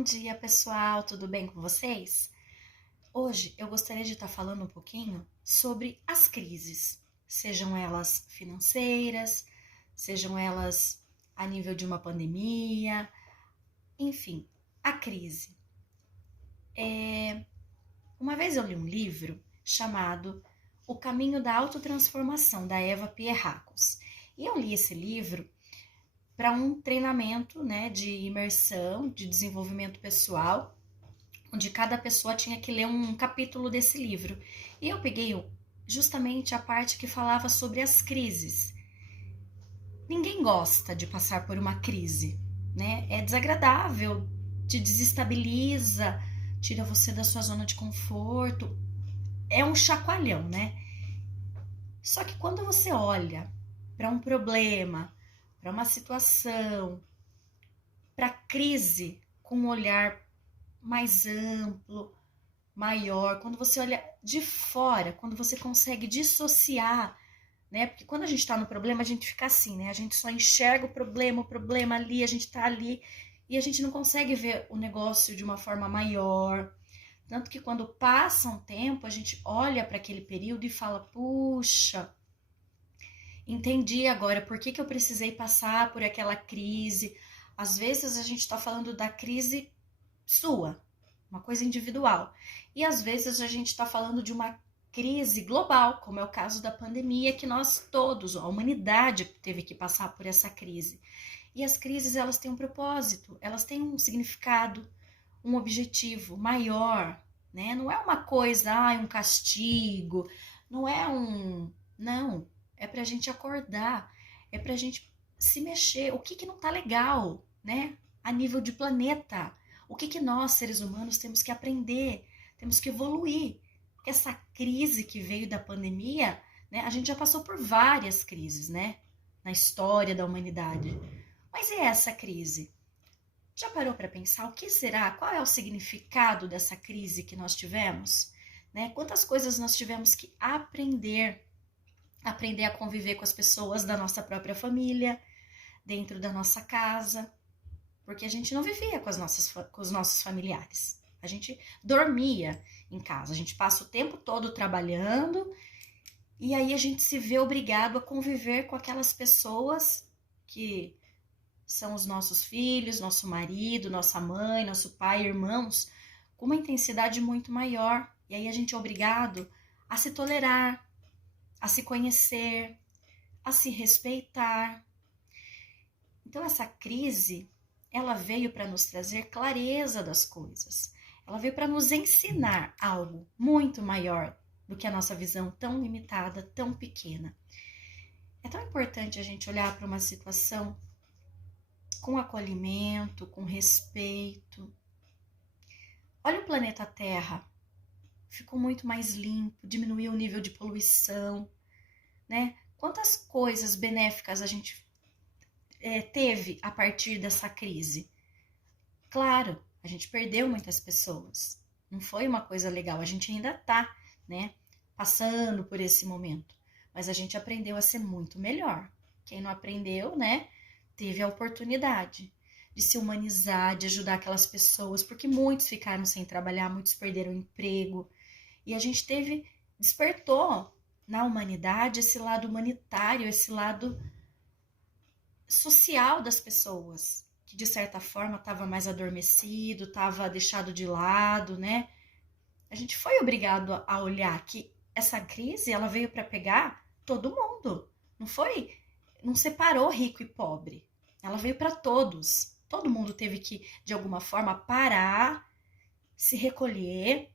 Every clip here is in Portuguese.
Bom dia, pessoal, tudo bem com vocês? Hoje eu gostaria de estar falando um pouquinho sobre as crises, sejam elas financeiras, sejam elas a nível de uma pandemia, enfim, a crise. Uma vez eu li um livro chamado O Caminho da Autotransformação, da Eva Pierrakos. E eu li esse livro para um treinamento, né, de imersão, de desenvolvimento pessoal, onde cada pessoa tinha que ler um capítulo desse livro. E eu peguei justamente a parte que falava sobre as crises. Ninguém gosta de passar por uma crise, né? É desagradável, te desestabiliza, tira você da sua zona de conforto. É um chacoalhão, né? Só que quando você olha para um problema, para uma situação, para a crise com um olhar mais amplo, maior, quando você olha de fora, quando você consegue dissociar, né? Porque quando a gente tá no problema, a gente fica assim, né? A gente só enxerga o problema ali, a gente tá ali e a gente não consegue ver o negócio de uma forma maior. Tanto que quando passa um tempo, a gente olha para aquele período e fala: puxa, entendi agora por que eu precisei passar por aquela crise. Às vezes a gente está falando da crise sua, uma coisa individual. E às vezes a gente está falando de uma crise global, como é o caso da pandemia, que nós todos, a humanidade teve que passar por essa crise. E as crises, elas têm um propósito, elas têm um significado, um objetivo maior, né? Não é uma coisa, um castigo, não é um... Não, é pra gente acordar, é pra gente se mexer. O que que não tá legal, né? A nível de planeta. O que que nós, seres humanos, temos que aprender, temos que evoluir. Porque essa crise que veio da pandemia, né? A gente já passou por várias crises, né? Na história da humanidade. Mas e essa crise? Já parou para pensar o que será? Qual é o significado dessa crise que nós tivemos? Né? Quantas coisas nós tivemos que aprender? Aprender a conviver com as pessoas da nossa própria família, dentro da nossa casa, porque a gente não vivia com os nossos familiares. A gente dormia em casa, a gente passa o tempo todo trabalhando e aí a gente se vê obrigado a conviver com aquelas pessoas que são os nossos filhos, nosso marido, nossa mãe, nosso pai, irmãos, com uma intensidade muito maior. E aí a gente é obrigado a se tolerar, a se conhecer, a se respeitar. Então essa crise, ela veio para nos trazer clareza das coisas. Ela veio para nos ensinar algo muito maior do que a nossa visão tão limitada, tão pequena. É tão importante a gente olhar para uma situação com acolhimento, com respeito. Olha o planeta Terra, ficou muito mais limpo, diminuiu o nível de poluição, né? Quantas coisas benéficas a gente teve a partir dessa crise? Claro, a gente perdeu muitas pessoas, não foi uma coisa legal, a gente ainda tá, né, passando por esse momento, mas a gente aprendeu a ser muito melhor. Quem não aprendeu, né, teve a oportunidade de se humanizar, de ajudar aquelas pessoas, porque muitos ficaram sem trabalhar, muitos perderam o emprego, e a gente despertou na humanidade esse lado humanitário, esse lado social das pessoas, que de certa forma estava mais adormecido, estava deixado de lado, né? A gente foi obrigado a olhar que essa crise, ela veio para pegar todo mundo. Não separou rico e pobre. Ela veio para todos. Todo mundo teve que, de alguma forma, parar, se recolher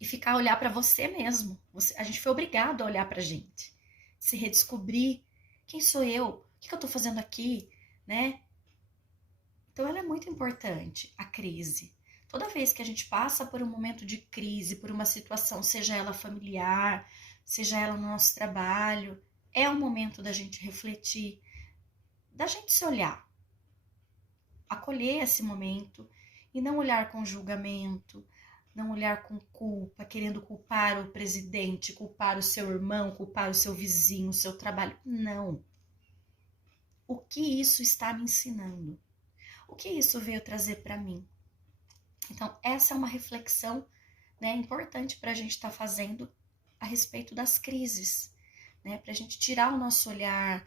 e ficar a olhar para você mesmo. A gente foi obrigado a olhar para a gente, se redescobrir. Quem sou eu? O que eu estou fazendo aqui? Né? Então, ela é muito importante, a crise. Toda vez que a gente passa por um momento de crise, por uma situação, seja ela familiar, seja ela no nosso trabalho, é o momento da gente refletir, da gente se olhar, acolher esse momento e não olhar com julgamento, não olhar com culpa, querendo culpar o presidente, culpar o seu irmão, culpar o seu vizinho, o seu trabalho. Não. O que isso está me ensinando? O que isso veio trazer para mim? Então, essa é uma reflexão, né, importante para a gente estar fazendo a respeito das crises, né, para a gente tirar o nosso olhar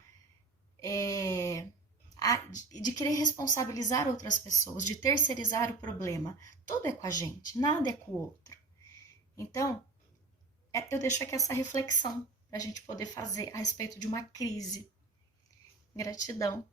de querer responsabilizar outras pessoas, de terceirizar o problema. Tudo é com a gente, nada é com o outro. Então, eu deixo aqui essa reflexão para a gente poder fazer a respeito de uma crise. Gratidão.